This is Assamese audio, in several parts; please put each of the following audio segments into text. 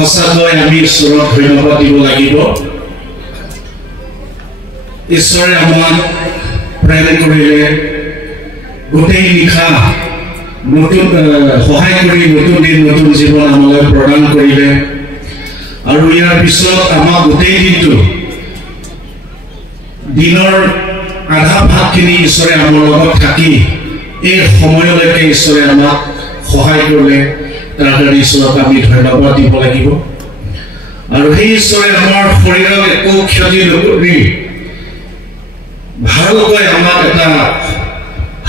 সঁচাকৈ আমি ঈশ্বৰক ধন্যবাদ দিব লাগিব ঈশ্বৰে আমাক প্ৰেম কৰিলে গোটেই নিশা নতুন সহায় কৰি নতুন দিন নতুন জীৱন আমালৈ প্ৰদান কৰিলে আৰু ইয়াৰ পিছত আমাক গোটেই দিনটো দিনৰ আধা ভাগখিনি ঈশ্বৰে আমাৰ লগত থাকি এই সময়লৈকে ঈশ্বৰে আমাক সহায় কৰিলে তাৰ কাৰণে ঈশ্বৰক আমি ধন্যবাদ দিব লাগিব আৰু সেই ঈশ্বৰে আমাৰ শৰীৰক একো ক্ষতি নকৰি ভালকৈ আমাক এটা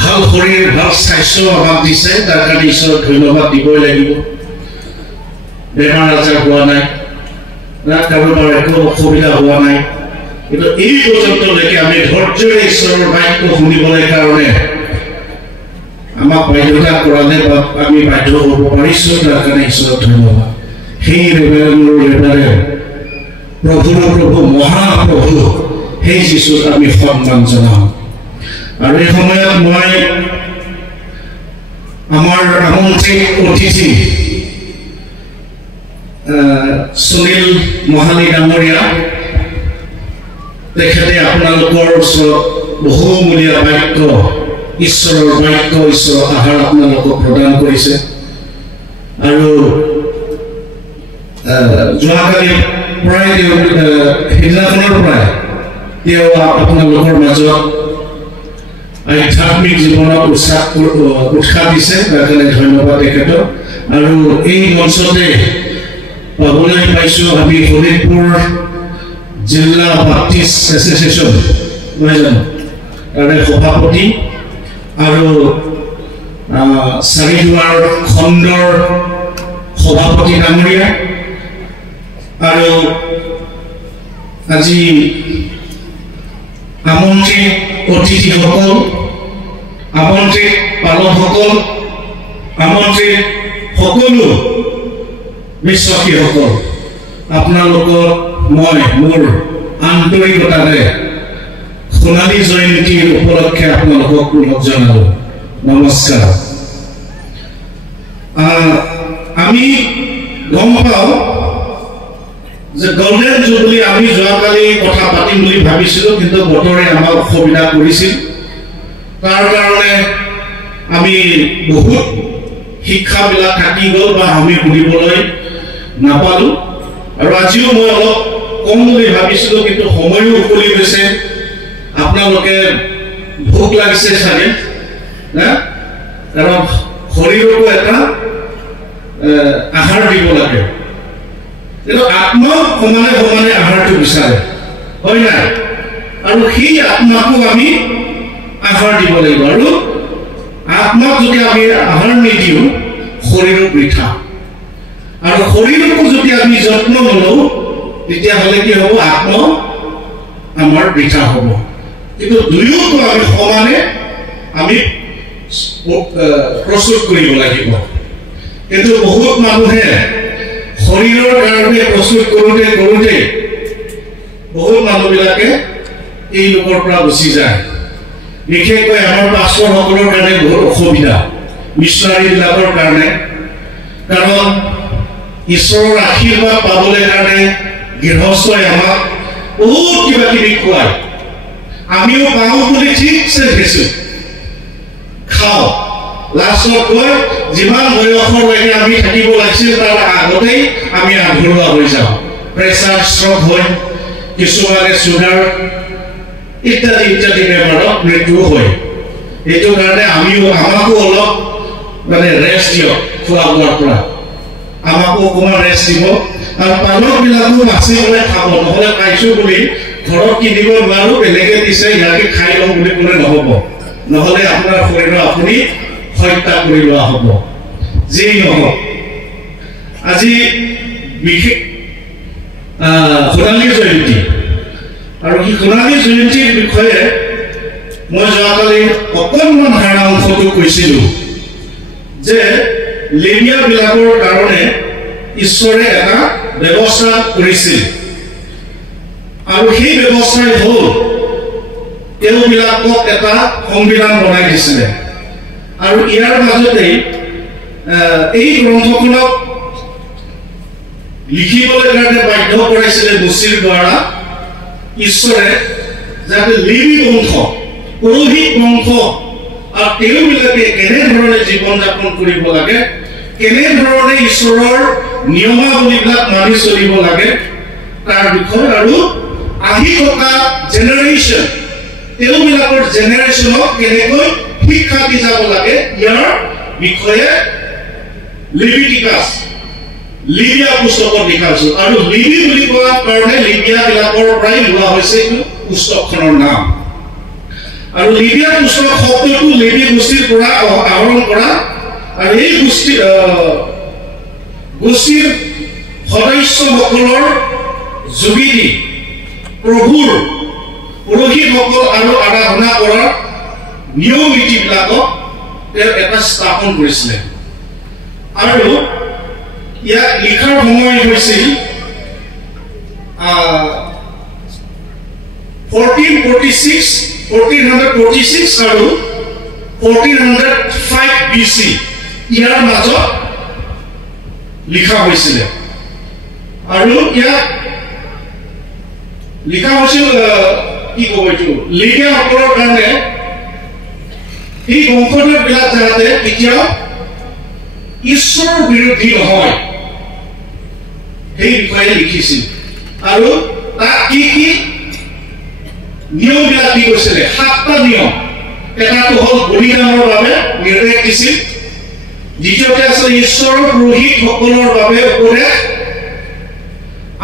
ভাল শৰীৰ ভাল স্বাস্থ্য আমাক দিছে তাৰ কাৰণে ঈশ্বৰক ধন্যবাদ দিবই লাগিব বেমাৰ আজাৰ হোৱা নাই কাৰোবাৰ একো অসুবিধা হোৱা নাই কিন্তু এই পৰ্যন্তলৈকে আমি ধৈৰ্যৰে ঈশ্বৰৰ বাক্য শুনিবলৈ কাৰণে আমাক বাধ্যতা কৰালে বা আমি বাধ্য হ'ব পাৰিছোঁ তাৰ কাৰণে ঈশ্বৰক ধন্যবাদ সেই লেবেলে প্ৰভু মহাপ্ৰভু সেই যীশুক আমি সন্মান জনাওঁ আৰু এই সময়ত মই আমাৰ আমন্ত্ৰিত অতিথি সুনীল মহালী ডাঙৰীয়া তেখেতে আপোনালোকৰ ওচৰত বহুমূলীয়া বাক্য ঈশ্বৰৰ বাক্য ঈশ্বৰৰ আহাৰ আপোনালোকক প্ৰদান কৰিছে আৰু যোৱাকালি প্ৰায় সিদিনাখনৰ পৰাই তেওঁ আপোনালোকৰ মাজত আধ্যাত্মিক জীৱনত উৎসাহ দিছে তাৰ কাৰণে ধন্যবাদ তেখেতক আৰু এই মঞ্চতে পাবলৈ পাইছোঁ আমি শোণিতপুৰ জিলা বাপ্টিষ্ট এছ'চিয়েশ্যন নহয় জানো তাৰে সভাপতি আৰু চাৰিদুৱাৰ খণ্ডৰ সভাপতি ডাঙৰীয়া আৰু আজি আমন্ত্ৰিত অতিথিসকল আমন্ত্ৰিত পালকসকল আমন্ত্ৰিত সকলো বিশ্বাসীসকল আপোনালোকক মই মোৰ আন্তৰিকতাৰে সোণালী জয়ন্তীৰ উপলক্ষে আপোনালোকক ওলগ জনালোঁ নমস্কাৰ আমি গম পাওঁ যে গল্ডেন জুবলি আমি যোৱাকালি কথা পাতিম বুলি ভাবিছিলোঁ কিন্তু বতৰে আমাক অসুবিধা কৰিছিল তাৰ কাৰণে আমি বহুত শিক্ষাবিলাক থাকি গ'ল বা আমি শুনিবলৈ নাপালোঁ আৰু আজিও মই অলপ কম বুলি ভাবিছিলোঁ কিন্তু সময়ো উকলি গৈছে আপোনালোকে ভোক লাগিছে চাগে না কাৰণ শৰীৰকো এটা আহাৰ দিব লাগে কিন্তু আত্মা সমানে সমানে আহাৰটো বিচাৰে হয় নাই আৰু সেই আত্মাকো আমি আহাৰ দিব লাগিব আৰু আত্মাক যদি আমি আহাৰ নিদিওঁ শৰীৰক বৃথা আৰু শৰীৰকো যদি আমি যত্ন নলওঁ তেতিয়াহ'লে কি হ'ব আত্মা আমাৰ বৃথা হ'ব কিন্তু দুয়োকো আমি সমানে আমি প্ৰস্তুত কৰিব লাগিব কিন্তু বহুত মানুহে শৰীৰৰ কাৰণে প্ৰস্তুত কৰোঁতে বহুত মানুহবিলাকে এই লোকৰ পৰা গুচি যায় বিশেষকৈ আমাৰ পাষ্টৰসকলৰ কাৰণে বহুত অসুবিধা মিছনাৰীবিলাকৰ কাৰণে কাৰণ ঈশ্বৰৰ আশীৰ্বাদ পাবলৈ কাৰণে গৃহস্থই আমাক বহুত কিবা কিবি খুৱায় আমিও পাওঁ বুলি ঠিকছে দিছোঁ খাওঁ লাষ্টত গৈ যিমান বয়সলৈকে আমি থাকিব লাগিছিল তাৰ আগতেই আমি আধৰুৱা হৈ যাওঁ প্ৰেছাৰ ষ্ট্ৰক হয় কিছুমানে চুগাৰ ইত্যাদি ইত্যাদি বেমাৰত মৃত্যু হয় এইটো কাৰণে আমাকো অলপ মানে ৰেষ্ট দিয়ক খোৱা বোৱাৰ পৰা আমাকো অকণমান ৰেষ্ট দিব আৰু পালকবিলাকো বাচি পেলাই খাব নহ'লে পাইছোঁ বুলি ঘৰত কিনিব নোৱাৰোঁ বেলেগে দিছে ইয়াকে খাই লওঁ বুলি ক'লে নহ'ব নহ'লে আপোনাৰ শৰীৰৰ আপুনি হত্যা কৰি লোৱা হ'ব যেই নহওক আজি বিশেষ সোণালী জয়ন্তী আৰু এই সোণালী জয়ন্তীৰ বিষয়ে মই যোৱাকালি অকণমান ধাৰণা অংশটো কৈছিলোঁ যে লেবিয়াবিলাকৰ কাৰণে ঈশ্বৰে এটা ব্যৱস্থা কৰিছিল আৰু সেই ব্যৱস্থাই হ'ল তেওঁবিলাকক এটা সংবিধান বনাই দিছিলে আৰু ইয়াৰ মাজতে এই গ্ৰন্থখনক লিখিবলৈ কাৰণে বাধ্য কৰাইছিলে মুচিৰ দ্বাৰা ঈশ্বৰে যাতে লিভিং বংশ পুৰোহিত বংশ আৰু তেওঁবিলাকে কেনেধৰণে জীৱন যাপন কৰিব লাগে কেনেধৰণে ঈশ্বৰৰ নিয়মাৱলীবিলাক মানি চলিব লাগে তাৰ বিষয়ে আৰু আহি থকা জেনেৰেশ্যন তেওঁবিলাকৰ জেনেৰেশ্যনক কেনেকৈ শিক্ষা দি যাব লাগে ইয়াৰ বিষয়ে লেভিটিকাছ লিবিয়া পুস্তকত লিখা হৈছে আৰু লিবি বুলি কোৱা কাৰণে লিবিয়াবিলাকৰ পৰাই লোৱা হৈছে পুস্তকখনৰ নাম আৰু লিবিয়া পুস্তক শব্দটো লেভি গোষ্ঠীৰ পৰা আহৰণ কৰা আৰু এই গোষ্ঠীৰ সদস্যসকলৰ যোগেদি প্ৰভুৰ পুৰোহিতসকল আৰু আৰাধনা কৰাৰ নিয়ম নীতিবিলাকক তেওঁ এটা স্থাপন কৰিছিলে আৰু ইয়াক লিখাৰ সময় হৈছিল 1446 আৰু 1405 BC ইয়াৰ মাজত লিখা হৈছিলে আৰু ইয়াক লিখা হৈছিল কি ক'ব এইটো লিবিয়াসকলৰ কাৰণে এই বংশধৰবিলাক যাতে কেতিয়াও ঈশ্বৰৰ বিৰোধী নহয় সেই বিষয়ে লিখিছিল আৰু তাত কি কি নিয়মবিলাক দি গৈছিলে 7টা নিয়ম এটাটো হ'ল বলিদানৰ বাবে নিৰ্দেশ দিছিল দ্বিতীয়তে আছে ঈশ্বৰৰ পুৰোহিতসকলৰ বাবে উপদেশ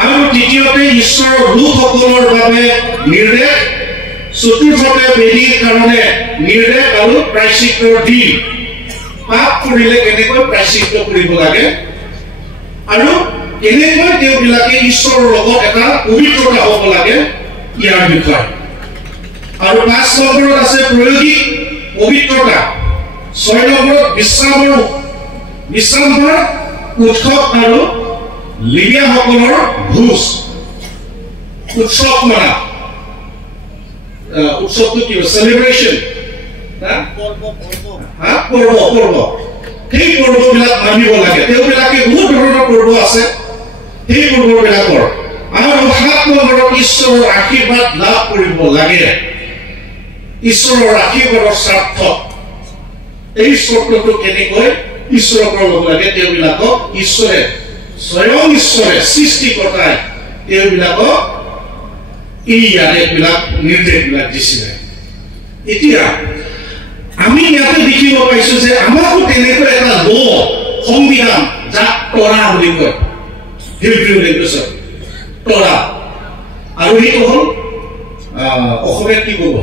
আৰু তৃতীয়তে ঈশ্বৰৰ লোকসকলৰ বাবে নিৰ্দেশ চতুৰ্থতে বেদীৰ কাৰণে নিৰ্দেশ আৰু প্ৰায়শ্চিত্তৰ দিন পাপ কৰিলে কেনেকৈ প্ৰায়শ্চিত্ত কৰিব লাগে আৰু কেনেকৈ তেওঁবিলাকে ঈশ্বৰৰ লগত এটা পবিত্ৰতা হ'ব লাগে ইয়াৰ বিষয়ে আৰু 5 নম্বৰত আছে প্ৰয়োগিক পবিত্ৰতা 6 নম্বৰত বিশ্ৰামৰ উৎসৱ আৰু লিবিয়াসকলৰ ভোজ উৎসৱ মনা উৎসৱটো কি সেলিব্ৰেশ্যন পৰ্ব সেই পৰ্ববিলাক মানিব লাগে তেওঁবিলাকে বহুত ধৰণৰ পৰ্ব আছে সেই পৰ্ববিলাকৰ আৰু 7 নম্বৰত ঈশ্বৰৰ আশীৰ্বাদ লাভ কৰিব লাগে ঈশ্বৰৰ আশীৰ্বাদৰ স্বাৰ্থ এই স্বৰ্গটো কেনেকৈ ঈশ্বৰৰ পৰা ল'ব লাগে তেওঁবিলাকক ঈশ্বৰে স্বয়ং ঈশ্বৰে সৃষ্টিকৰ্তাই তেওঁবিলাকক এই আদেশবিলাক নিৰ্দেশবিলাক দিছিলে এতিয়া আমি ইয়াতে দেখিব পাইছো যে আমাকো তেনেকৈ এটা সংবিধান যাক তৰা বুলি কয় হিব্ৰু লেংগুৱেজত তৰা আৰু এইটো হ'ল অসমীয়াত কি ক'ব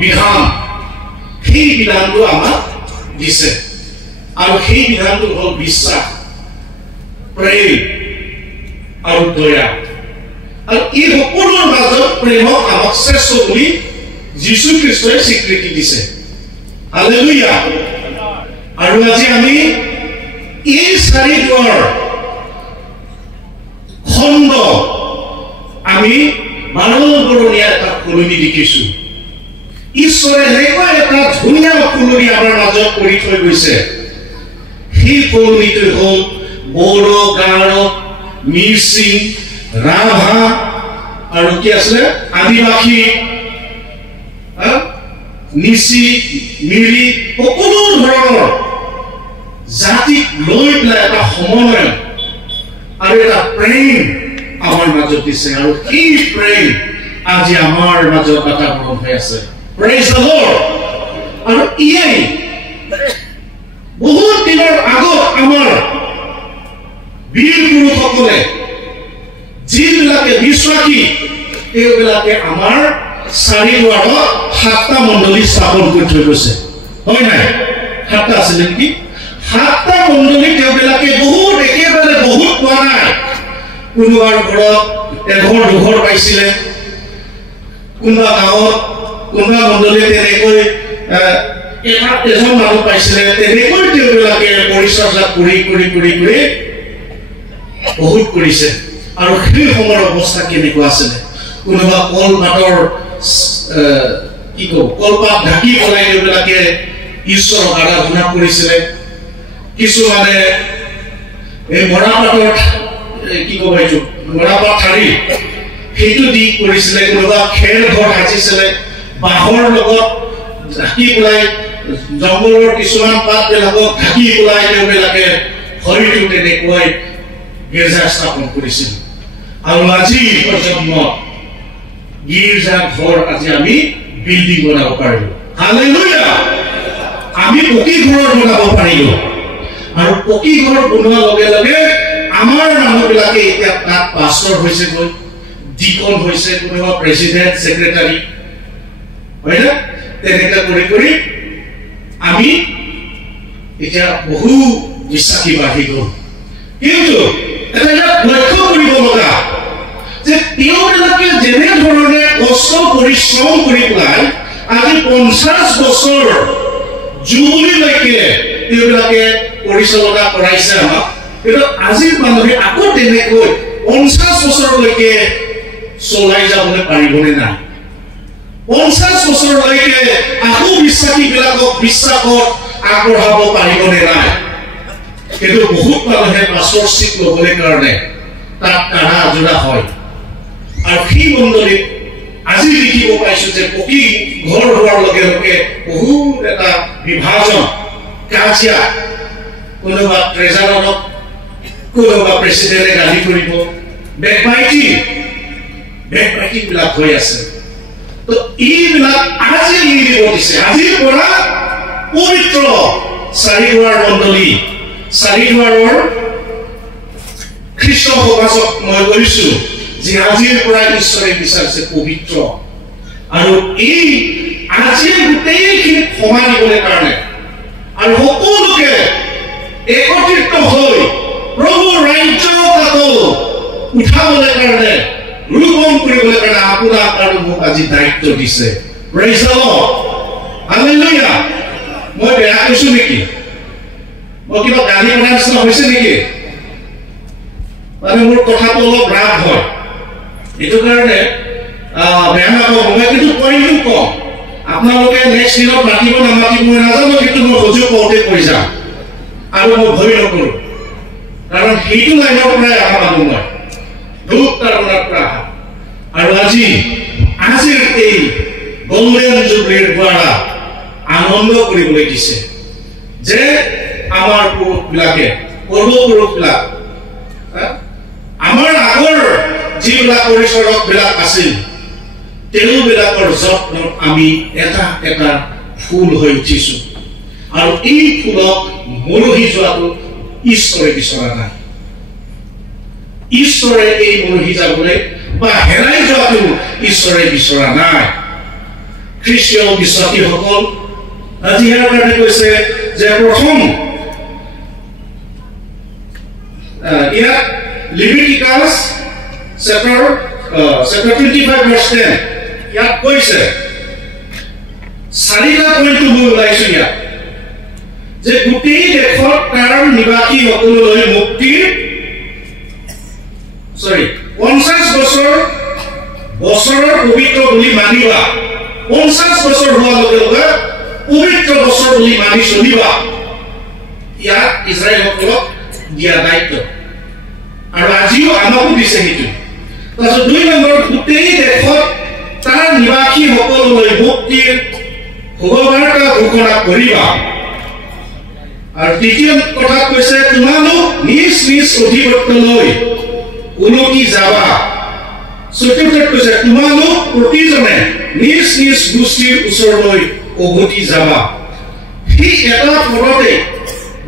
বিধান সেই বিধানটো আমাক দিছে আৰু সেই বিধানটো হ'ল বিশ্বাস প্ৰেম আৰু দয়া আৰু এই সকলোৰ মাজত প্ৰেমক আমাক শ্ৰেষ্ঠ বুলি যীশু খ্ৰীষ্টই স্বীকৃতি দিছে হালেলুয়া আৰু আজি আমি এই 4 দুৱাৰ খণ্ড আমি 12 নম্বৰীয়া এটা কলনী দেখিছো ঈশ্বৰে এনেকুৱা এটা ধুনীয়া কলনী আমাৰ মাজত কৰি থৈ গৈছে সেই কলনীটো হ'ল বড়ো গাৰো মিচিং ৰাভা আৰু কি আছে আদিবাসী নিচি মিৰি সকলো ধৰণৰ জাতিক লৈ পেলাই এটা সমন্বয় আৰু এটা প্ৰেম আমাৰ মাজত দিছে আৰু এই প্ৰেম আজি আমাৰ মাজত এটা বৰণ হৈ আছে প্ৰেইজ দ্য লৰ্ড আৰু ইয়ে বহুত দিনৰ আগত আমাৰ বীৰ পুৰুষসকলে যিবিলাকে বিশ্বাসী তেওঁবিলাকে আমাৰ 4 দুৱাৰত 7টা মণ্ডলী স্থাপন কৰি থৈ গৈছে হয় নাই 7টা আছিল নেকি 7টা মণ্ডলী তেওঁবিলাকে বহুত একেবাৰে বহুত পোৱা নাই কোনোবাৰ ঘৰত এঘৰ দুঘৰ পাইছিলে কোনোবা গাঁৱত কোনোবা মণ্ডলী তেনেকৈ এজন মানুহ পাইছিলে তেনেকৈ তেওঁবিলাকে পৰিচৰ্যা কৰি বহুত কৰিছে আৰু সেই সময়ৰ অৱস্থা কেনেকুৱা আছিলে কোনোবা কলপাতৰ কি কলপাত ঢাকি পেলাই তেওঁবিলাকে ঈশ্বৰক আৰাধনা কৰিছিলে কিছুমানে এই মৰাপাতৰ কি ক'ব এইটো মৰাপাত ঠাৰি সেইটো দি কৰিছিলে কোনোবা খেৰ ঘৰ সাজিছিলে বাঁহৰ লগত ঢাকি পেলাই জংঘলৰ কিছুমান পাতবিলাকক ঢাকি পেলাই তেওঁবিলাকে শৰীৰটো তেনেকৈ গীৰ্জা স্থাপন কৰিছিল আৰু আজি প্ৰজন্মত গীৰ্জা ঘৰ আজি আমি বিল্ডিং বনাব পাৰিলো হালেলুয়া আমি পকী ঘৰ বনাব পাৰিলো আৰু পকী ঘৰ বনোৱাৰ লগে লগে আমাৰ মানুহবিলাকে এতিয়া তাত পাষ্টৰ হৈছে গৈ ডিকন হৈছে কোনোবা প্ৰেচিডেণ্ট ছেক্ৰেটাৰী হয় না তেনেকৈ কৰি কৰি আমি এতিয়া বহু বিশ্বাসী বাঢ়ি গ'ল কিন্তু এটা লক্ষ্য কৰিব লগা যে তেওঁবিলাকে যেনে ধৰণে কষ্ট পৰিশ্ৰম কৰি পেলাই আজি 50 বছৰ জুবিলিলৈকে তেওঁবিলাকে পৰিচালনা কৰাইছে আমাক কিন্তু আজিৰ মানুহে আকৌ তেনেকৈ 50 বছৰলৈকে চলাই যাবলৈ পাৰিবনে নাই 50 বছৰলৈকে আকৌ বিশ্বাসীবিলাকক বিশ্বাসত আগবঢ়াব পাৰিবনে নাই কিন্তু বহুত মানুহে পাছৰ চিট ল'বলৈ কাৰণে তাত কাঢ়া আজোৰা হয় আৰু সেই মণ্ডলীত আজি দেখিব পাইছো যে পকী ঘৰ হোৱাৰ লগে লগে বহুত এটা বিভাজন কাজিয়া কোনোবা ট্ৰেজাৰক কোনোবা প্ৰেচিডেণ্টে গালি কৰিব বেকবাইটিং বিলাক হৈ আছে তো এইবিলাক আজি নিদিব দিছে আজিৰ পৰা পবিত্ৰ চাৰিদুৱাৰ মণ্ডলী চাৰিদুৱাৰৰ খ্ৰীষ্ট সমাজক মই কৈছো যে আজিৰ পৰা ঈশ্বৰে বিচাৰিছে পবিত্ৰ আৰু এই আজিৰ গোটেইখিনি ক্ষমা দিবলৈ কাৰণে আৰু সকলোকে একত্ৰিত হৈ প্ৰভুৰ ৰাজ্যত উঠাবলৈ কাৰণে ৰূপণ কৰিবলৈ কাৰণে আপোনাক আৰু মোক আজি দায়িত্ব দিছে প্ৰেইজ দ্য লৰ্ড হালেলুয়া মই বেয়া কৈছো নেকি মই কিবা গালি বনাৰ নিচিনা হৈছে নেকি মানে মোৰ কথাটো অলপ ৰাগ হয় এইটো কাৰণে বেয়া নাপাব মই কিন্তু পইণ্টটো কম আপোনালোকে নেক্সট দিনত মাতিব নামাতিব মই নাজানো কিন্তু মই সজু কওঁতে কৈ যাম আৰু মই ভয় নকৰো কাৰণ সেইটো লাইনৰ পৰাই অহা মানুহ মই দুখ তাৰণাৰ পৰা আৰু আজিৰ এই গল্ডেন জুবলিৰ দ্বাৰা আনন্দ কৰিবলৈ দিছে যে আমাৰ পুৰুষবিলাকে পূৰ্বপুৰুষবিলাক আমাৰ আগৰ যিবিলাক পৰিচাৰকবিলাক আছিল তেওঁবিলাকৰ যত্নত আমি এটা এটা ফুল হৈ উঠিছো আৰু এই ফুলক মৰহি যোৱাটো ঈশ্বৰে বিচৰা নাই ঈশ্বৰে এই মৰহি যাবলৈ বা হেৰাই যোৱাটো ঈশ্বৰে বিচৰা নাই খ্ৰীষ্টীয় বিশ্বাসীসকল আজি ইয়াৰ কাৰণে কৈছে যে প্ৰথম ইয়াত লিভিটিকাছ chapter 25 verse 10 ইয়াত কৈছে চাৰিটা পইণ্টটো মই ওলাইছো ইয়াত যে গোটেই দেশত তাৰ নিবাসী সকললৈ মুক্তিৰ 50 বছৰৰ পবিত্ৰ বুলি মানিবা 50 বছৰ হোৱাৰ লগে লগে পবিত্ৰ বছৰ বুলি মানি চলিবা ইয়াত ইজৰাইলসকলক দিয়া দায়িত্ব আৰু আজিও আমাকো দিছে সেইটো তাৰপিছত 2 নম্বৰত গোটেই দেশত তাৰ নিবাসী সকললৈ মুক্তিৰ শুভবাৰ্তা ঘোষণা কৰিবা আৰু তৃতীয় কথা কৈছে তোমালোক নিজ নিজ অধিপত্যলৈ উলটি যাবা চতুৰ্থত কৈছে তোমালোক প্ৰতিজনে নিজ নিজ গোষ্ঠীৰ ওচৰলৈ উভতি যাবা সেই এটা পদতে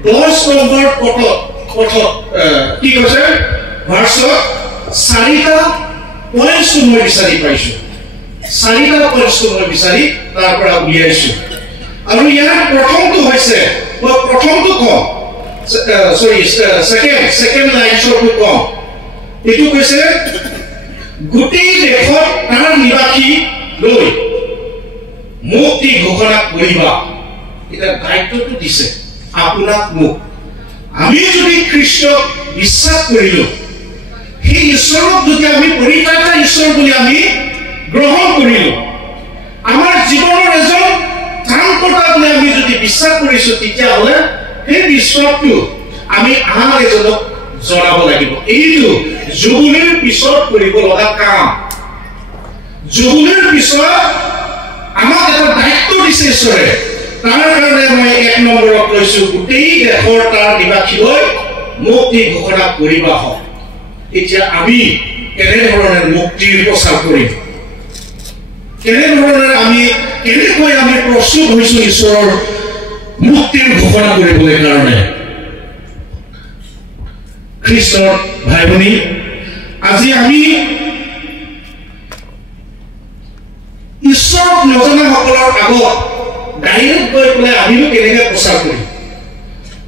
10 নম্বৰ পথত কি কৈছে ভাৰ্চত 4টা পইণ্টছ মই বিচাৰি পাইছো 4টা পইণ্টছ মই বিচাৰি তাৰ পৰা উলিয়াইছো আৰু ইয়াৰ প্ৰথমটো হৈছে মই প্ৰথমটো কম সেকেন্ড লাইনছৰটো কম এইটো কৈছে গোটেই দেশত তাৰ নিবাসী লৈ মুক্তি ঘোষণা কৰিবা এটা দায়িত্বটো দিছে আপোনাক মোক আমি যদি খ্ৰীষ্টক বিশ্বাস কৰিলো সেই ঈশ্বৰক যদি আমি পৰিত্ৰাতা ঈশ্বৰ বুলি আমি গ্ৰহণ কৰিলো আমাৰ জীৱনৰ এজন ত্ৰাণকৰ্তা বুলি আমি যদি বিশ্বাস কৰিছো তেতিয়াহ'লে সেই বিশ্বাসটো আমি আন এজনক জনাব লাগিব এইটো জুবুলিৰ পিছত কৰিব লগা কাম জুবুলিৰ পিছত আমাক এটা দায়িত্ব দিছে ঈশ্বৰে তাৰ কাৰণে মই 1 নম্বৰত কৈছো গোটেই দেশৰ তাৰ নিবাসীলৈ মুক্তি ঘোষণা কৰিবা হয় এতিয়া আমি কেনেধৰণে মুক্তিৰ প্ৰচাৰ কৰিম কেনেধৰণে কেনেকৈ আমি প্ৰস্তুত হৈছো ঈশ্বৰৰ মুক্তিৰ ঘোষণা কৰিবলৈ কাৰণে খ্ৰীষ্টৰ ভাই ভনী আজি আমি ঈশ্বৰক নজনাসকলৰ আগত ডাইৰেক্ট গৈ পেলাই আমিও কেনেকৈ প্ৰচাৰ কৰিম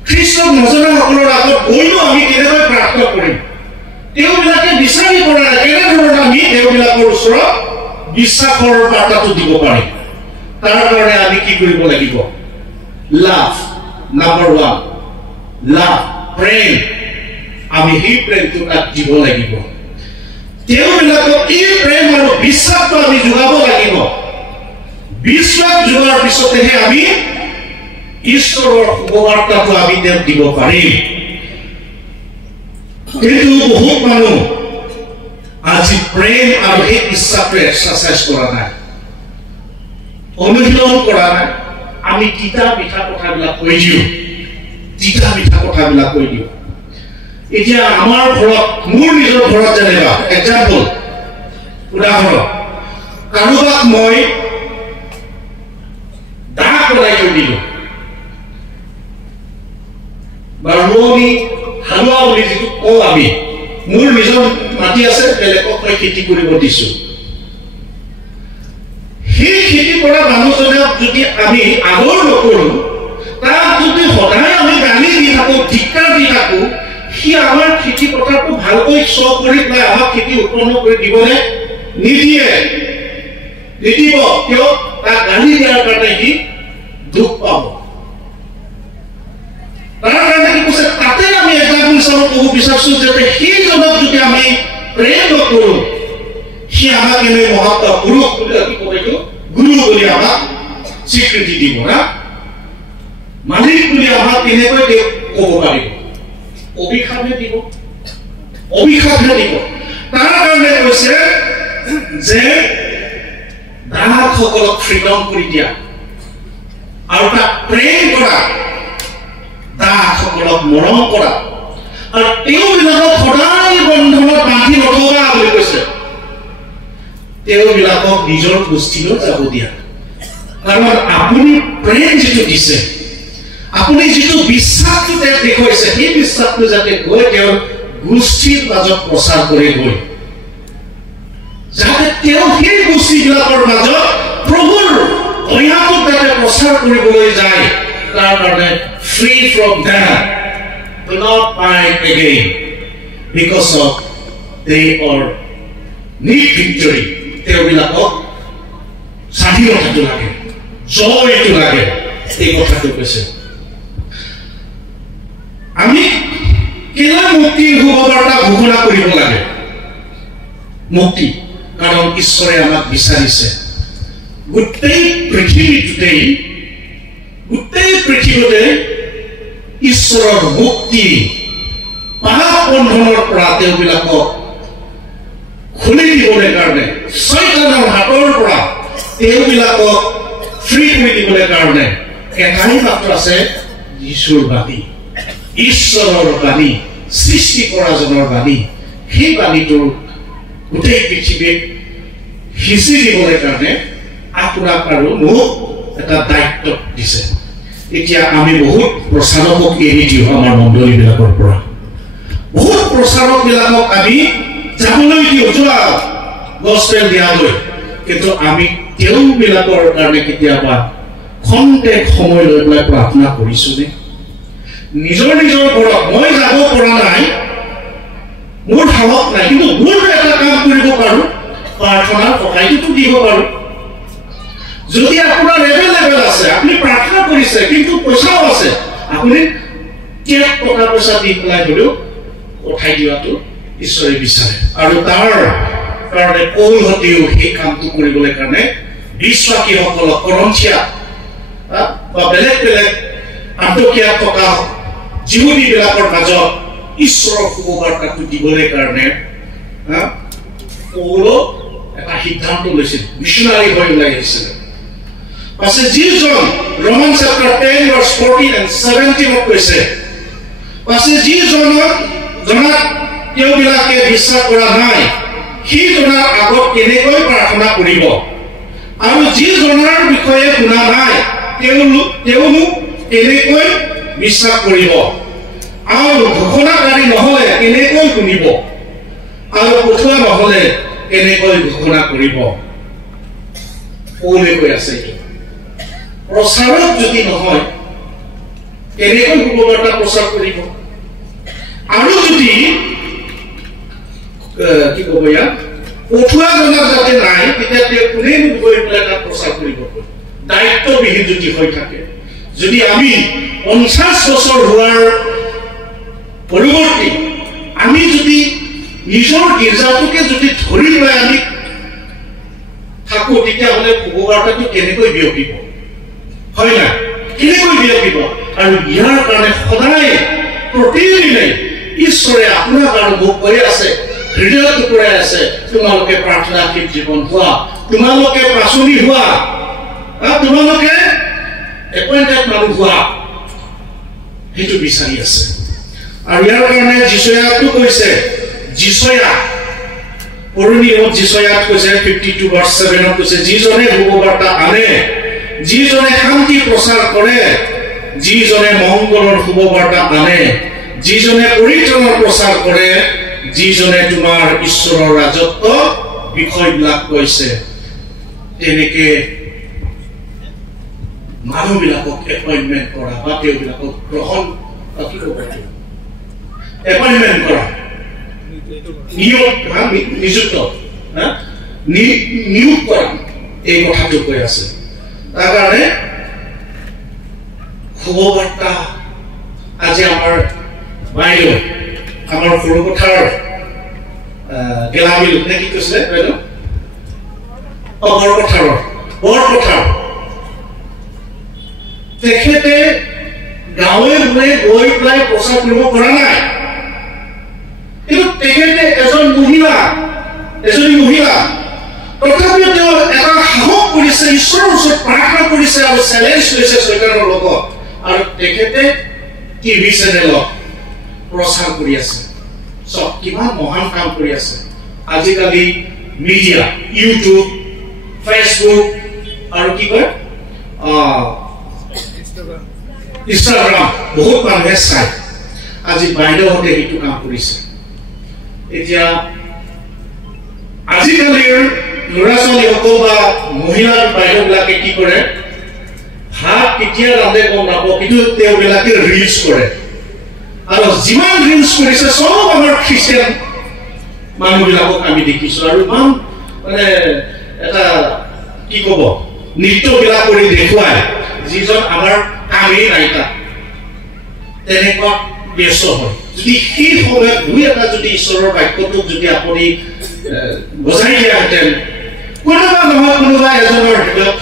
খ্ৰীষ্টক নজনাসকলৰ আগত গৈও আমি কেনেকৈ প্ৰাৰ্থনা কৰিম তেওঁবিলাকে বিচাৰি পৰা কেনেধৰণে আমি তেওঁবিলাকৰ ওচৰত বিশ্বাসৰ বাৰ্তাটো দিব পাৰিম তাৰ কাৰণে আমি কি কৰিব লাগিব লাভ নম্বৰ 1 লাভ প্ৰেম আমি এই প্ৰেমটো তাক দিব লাগিব তেওঁবিলাকক এই প্ৰেম আৰু বিশ্বাসটো আমি যোগাব লাগিব বিশ্বাস যোগাৰ পিছতেহে আমি ঈশ্বৰৰ শুভবাৰ্তাটো আমি তেওঁক দিব পাৰিম কিন্তু বহুত মানুহ আজি প্ৰেম আৰু এই বিশ্বাসটো এক্সাৰচাইজ কৰা নাই অনুশীলন কৰা নাই আমি তিতা মিঠা কথাবিলাক কৈ দিওঁ এতিয়া আমাৰ ঘৰত মোৰ নিজৰ ঘৰত যেনেবা এক্সাম্পল উদাহৰণ কাৰোবাক মই দাগ বনাই থৈ দিলোঁ বা ৰোৱনী হালোৱা বুলি যিটো কওঁ আমি মোৰ নিজৰ মাটি আছে বেলেগক মই খেতি কৰিব দিছোঁ সেই খেতি কৰা মানুহজনক যদি আমি আদৰ নকৰোঁ তাক যদি সদায় আমি গালি দি থাকোঁ ধিক্কাৰ দি থাকোঁ সি আমাৰ খেতি পথাৰটো ভালকৈ চহ কৰি পেলাই আমাক খেতি উৎপন্ন কৰি দিবলৈ নিদিব কিয় তাক গালি দিয়াৰ কাৰণে সি দুখ পাব তাৰ কাৰণে কি কৈছে তাতে আমি এক্সাম্পল হিচাপত ক'ব বিচাৰিছোঁ যাতে সেইজনক যদি আমি প্ৰেম নকৰোঁ সি আমাক এনেই মহাত্ম পুৰুষ বুলি আমি ক'ব গুৰু বুলি আমাক স্বীকৃতি দিব না মালিক বুলি আমাক কেনেকৈ ক'ব পাৰিব অভিশাপে দিব তাৰ কাৰণে কৈছে যে দাসসকলক ফ্ৰীডম কৰি দিয়া আৰু তাক প্ৰেম কৰা দাসসকলক মৰম কৰা আৰু তেওঁবিলাকক সদায় বন্ধনত বান্ধি নথবা বুলি কৈছে তেওঁবিলাকক নিজৰ গোষ্ঠীলৈ যাব দিয়া কাৰণ আপুনি প্ৰেম যিটো দিছে আপুনি যিটো বিশ্বাসটো তেওঁক দেখুৱাইছে সেই বিশ্বাসটো যাতে গৈ তেওঁৰ গোষ্ঠীৰ মাজত প্ৰচাৰ কৰি গৈ যাতে তেওঁ সেই গোষ্ঠীবিলাকৰ মাজত প্ৰভুৰ দয়াটো যাতে প্ৰচাৰ কৰিবলৈ যায় তাৰ কাৰণে free from that do not fight again because of they are need victory তেওঁবিলাকক স্বাধীনতাটো লাগে জয়টো লাগে এই কথাটো কৈছে আমি কেলে মুক্তিৰ শুভবাৰ্তা ঘোষণা কৰিব লাগে মুক্তি কাৰণ ঈশ্বৰে আমাক বিচাৰিছে গোটেই পৃথিৱীতে ঈশ্বৰৰ মুক্তি পাপ বন্ধনৰ পৰা তেওঁবিলাকক খুলি দিবলৈ কাৰণে শয়তানৰ হাতৰ পৰা তেওঁবিলাকক ফ্ৰী কৰি দিবলৈ কাৰণে এটাই মাত্ৰ আছে যীশুৰ বাণী ঈশ্বৰৰ বাণী সৃষ্টি কৰাজনৰ বাণী সেই বাণীটোৰ গোটেই পৃথিৱীত সিঁচি দিবলৈ কাৰণে আপোনাক আৰু মোক এটা দায়িত্ব দিছে এতিয়া আমি বহুত প্ৰচাৰকক এৰি দিওঁ আমাৰ মণ্ডলীবিলাকৰ পৰা বহুত প্ৰচাৰকবিলাকক আমি যাবলৈ দিওঁ যোৱা গস্পেল দিয়ালৈ কিন্তু আমি তেওঁবিলাকৰ কাৰণে কেতিয়াবা খন্তেক সময় লৈ পেলাই প্ৰাৰ্থনা কৰিছোঁনে নিজৰ ঘৰত মই যাব পৰা নাই মোৰ সাহস নাই কিন্তু মোৰ এটা কাম কৰিব পাৰোঁ প্ৰাৰ্থনাৰ সহায়টো দিব পাৰোঁ যদি আপোনাৰ লেভেল আছে আপুনি প্ৰাৰ্থনা কৰিছে কিন্তু পইচাও আছে আপুনি টকা পইচা দি পেলাই হ'লেও উঠাই দিয়াটো ঈশ্বৰে বিচাৰে আৰু তাৰ কাৰণে পৌৰহতীও সেই কামটো কৰিবলৈ কাৰণে বিশ্বাসীসকলক কৰঞ্চিয়া বা বেলেগ আন্তঃকীয়া থকা জীৱনীবিলাকৰ মাজত ঈশ্বৰৰ শুভবাৰ্তাটো দিবলৈ কাৰণে পৌল এটা সিদ্ধান্ত লৈছিল মিছনাৰী হৈ ওলাই আহিছিল পাছে যিজন ৰোমান চেপ্টাৰ 10 ভাৰ্ছ 14 and 17 কৈছে পাছে যিজনক জনাত তেওঁবিলাকে বিশ্বাস কৰা নাই সি জনাৰ আগত কেনেকৈ প্ৰাৰ্থনা কৰিব আৰু যিজনাৰ বিষয়ে শুনা নাই তেওঁলোক কেনেকৈ বিশ্বাস কৰিব আৰু ঘোষণাকাৰী নহলে কেনেকৈ শুনিব আৰু পঠোৱা নহলে কেনেকৈ ঘোষণা কৰিব পৌলে কৈ আছে প্ৰচাৰত যদি নহয় কেনেকৈ শুভবাৰ্তা প্ৰচাৰ কৰিব আৰু যদি কি ক'ব ইয়াত পঠোৱা জনাৰ যাতে নাই তেতিয়া তেওঁ কোনেও গৈ পেলাই তাত প্ৰচাৰ কৰিব দায়িত্ববিহীন যদি হৈ থাকে যদি আমি 50 বছৰ হোৱাৰ পৰৱৰ্তী আমি যদি নিজৰ গীৰ্জাটোকে যদি ধৰি লৈ আমি থাকো তেতিয়াহ'লে শুভবাৰ্তাটো কেনেকৈ বিয়পিব হয় না কেনেকৈ বিয়পিব আৰু ইয়াৰ কাৰণে সদায় প্ৰতিদিনে ঈশ্বৰে আপোনাক আৰু মোক কৈ আছে হৃদয়ত কৈ আছে তোমালোকে প্ৰাৰ্থনাশীল জীৱন হোৱা তোমালোকে পাচনি হোৱা তোমালোকে এপইণ্টেড মানুহ হোৱা সেইটো বিচাৰি আছে আৰু ইয়াৰ কাৰণে যিশয়াটো কৈছে যিশয়া পুৰণি নিয়মত যিশয়াত কৈছে 52 ভাৰ্ছ 7 কৈছে যিজনে শুভবাৰ্তা আনে যিজনে শান্তি প্ৰচাৰ কৰে যিজনে মংগলৰ শুভবাৰ্তা আনে যিজনে পৰিত্ৰাণৰ প্ৰচাৰ কৰে যিজনে তোমাৰ ঈশ্বৰৰ ৰাজত্ব বিষয়বিলাক কৈছে তেনেকে মানুহবিলাকক এপইণ্টমেণ্ট কৰা বা তেওঁবিলাকক গ্ৰহণ কি ক'ব এপইণ্টমেণ্ট কৰা নিযুক্ত নিয়োগ কৰা এই কথাটো কৈ আছে তাৰ কাৰণে শুভবাৰ্তা আজি আমাৰ বাইদেউ আমাৰ সৰু কথাৰ গেলামিল নে কি কৈছিলে বাইদেউ বৰপথাৰ তেখেতে গাঁৱে গৈ পেলাই প্ৰচাৰ কৰিব পৰা নাই কিন্তু তেখেতে এজনী মহিলা তথাপিও তেওঁ এটা সাহস কৰিছে ঈশ্বৰৰ ওচৰত প্ৰাৰ্থনা কৰিছে আৰু চেলেঞ্জ লৈছে চৰকাৰৰ লগত আৰু তেখেতে টিভি চেনেলত প্ৰচাৰ কৰি আছে সব কিমান মহান কাম কৰি আছে আজিকালি মিডিয়া ইউটিউব ফেচবুক আৰু কি কয় ইনষ্টাগ্ৰাম বহুত মানুহে চাই আজি বাইদেউহঁতে এইটো কাম কৰিছে এতিয়া আজিকালিৰ ল'ৰা ছোৱালীসকল বা মহিলাৰ বাইদেউবিলাকে কি কৰে ভাত কেতিয়া ৰান্ধে গম নাপাব কিন্তু তেওঁবিলাকে ৰিলছ কৰে আৰু যিমান ৰিলছ কৰিছে সব আমাৰ খ্ৰীষ্টিয়ান মানুহবিলাকক আমি দেখিছো আৰু ইমান মানে এটা কি ক'ব নৃত্যবিলাক কৰি দেখুৱাই যিজন আমাৰ কামেই নাই তাত তেনেকুৱা ব্যস্ত হয় যদি সেই সময়ত দুই এটা যদি ঈশ্বৰৰ বাক্যটোক যদি আপুনি বজাই দিয়াহেঁতেন কোনোবা নহয় কোনোবা এজনৰ হৃদয়ত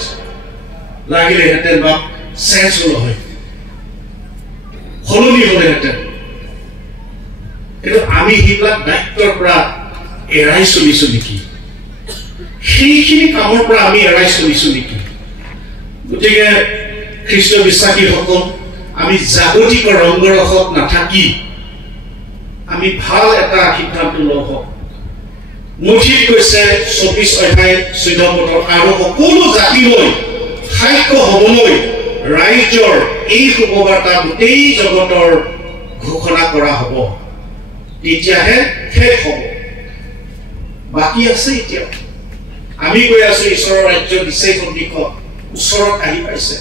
লাগিলেহেঁতেন বা চেঞ্জ হ'ল হয় সলনি হ'লেহেঁতেন কিন্তু আমি সেইবিলাক দায়িত্বৰ পৰা এৰাই চলিছো নেকি সেইখিনি কামৰ পৰা আমি এৰাই চলিছো নেকি গতিকে খ্ৰীষ্ট বিশ্বাসীসকল আমি জাগতিক ৰংগৰসত নাথাকি আমি ভাল এটা সিদ্ধান্ত লওঁ মুঠিত কৈছে 24 অধ্যায় 14 পদৰ আৰু সকলো জাতিলৈ সাক্ষ্য হ'বলৈ ৰাইজৰ এই শুভবাৰ্তা গোটেই জগতৰ ঘোষণা কৰা হ'ব তেতিয়াহে শেষ হ'ব বাকী আছে এতিয়া আমি কৈ আছো ঈশ্বৰৰ ৰাজ্য নিশ্চয় সন্দিগ্ধ ওচৰত আহি পাইছে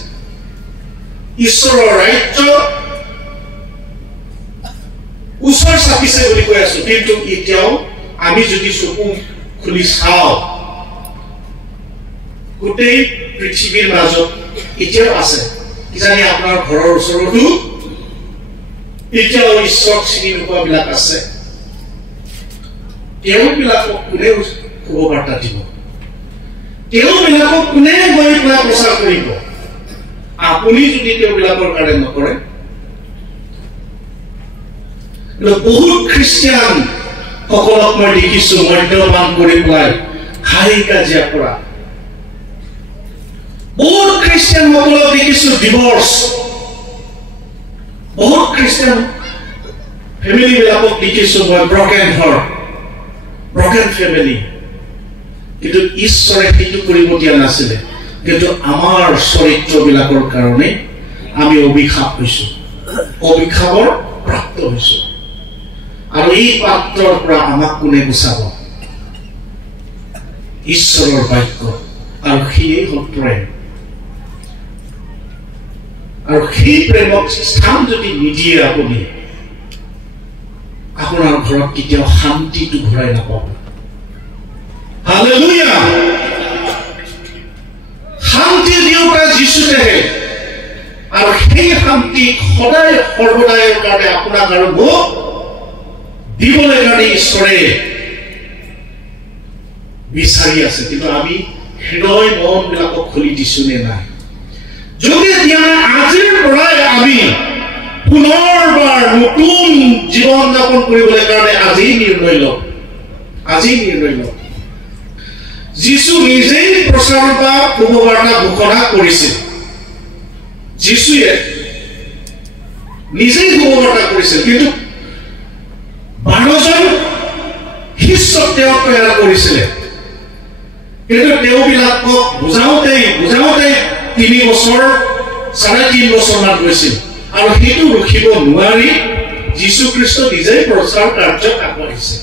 ঈশ্বৰৰ ৰাজ্য ওচৰ চাপিছে বুলি কৈ আছো কিন্তু এতিয়াও আমি যদি চকু খুলি চাওঁ গোটেই পৃথিৱীৰ মাজত এতিয়াও আছে কিজানি আপোনাৰ ঘৰৰ ওচৰতো এতিয়াও ঈশ্বৰ চিনি নোপোৱাবিলাক আছে তেওঁবিলাকক কোনে শুভবাৰ্তা দিব তেওঁবিলাকক কোনে গৈ পেলাই প্ৰচাৰ কৰিব আপুনি যদি তেওঁবিলাকৰ কাৰণে নকৰে বহুত খ্ৰীষ্টিয়ান সকলক মই দেখিছো মদ্যপান কৰি পেলাই হাই কাজিয়া কৰা বহুত খ্ৰীষ্টিয়ান সকলক দেখিছো ডিভোৰ্স বহুত খ্ৰীষ্টিয়ান ফেমিলি বিলাকক দেখিছো মই ব্ৰকেন হাৰ্ট ব্ৰকেন ফেমিলি কিন্তু ঈশ্বৰে সেইটো কৰিব দিয়া নাছিলে কিন্তু আমাৰ চৰিত্ৰবিলাকৰ কাৰণে আমি অভিশাপ হৈছো অভিশাপৰ প্ৰাপ্ত হৈছো আৰু এই পাত্ৰৰ পৰা আমাক কোনে গুচাব ঈশ্বৰৰ বাক্য আৰু সেয়ে হ'ল প্ৰেম আৰু সেই প্ৰেমক স্থান যদি নিদিয়ে আপুনি আপোনাৰ ঘৰত কেতিয়াও শান্তিটো ঘূৰাই নাপাব হালেলুয়া শান্তি দিওঁতা যীশুতেহে আৰু সেই শান্তি সদায় সৰ্বদায়ৰ কাৰণে আপোনাক আৰু মোক দিবলৈ কাৰণে ঈশ্বৰে বিচাৰি আছে কিন্তু আমি হৃদয় মনবিলাকক খুলি দিছো নে নাই যদি দিয়া আজিৰ পৰাই আমি পুনৰবাৰ নতুন জীৱন যাপন কৰিবলৈ কাৰণে আজি নিৰ্ণয় লওক যীশু নিজেই প্ৰচাৰ বা শুভবাৰ্তা ঘোষণা কৰিছিল যীশুৱে নিজেই শুভবাৰ্তা কৰিছিল কিন্তু 12জন শিষ্যক তেওঁ তৈয়াৰ কৰিছিলে কিন্তু তেওঁবিলাকক বুজাওঁতে 3 বছৰ 3.5 বছৰমান গৈছিল আৰু সেইটো ৰখিব নোৱাৰি যীশু খ্ৰীষ্ট নিজেই প্ৰচাৰ কাৰ্যত আগবাঢ়িছে